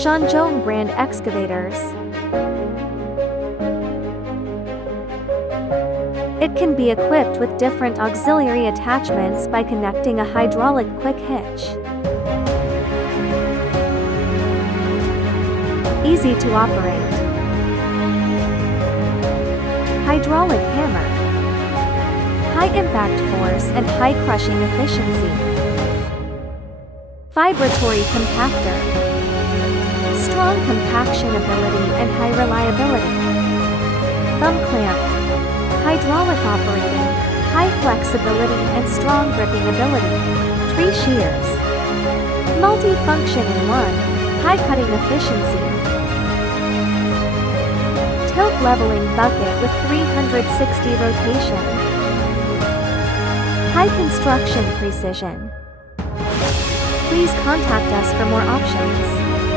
Shanzhong brand excavators. It can be equipped with different auxiliary attachments by connecting a hydraulic quick hitch. Easy to operate. Hydraulic hammer. High impact force and high crushing efficiency. Vibratory compactor. Strong compaction ability and high reliability. Thumb clamp. Hydraulic operating, high flexibility and strong gripping ability. Tree shears. Multi-function in one, high cutting efficiency. Tilt leveling bucket with 360 rotation. High construction precision. Please contact us for more options.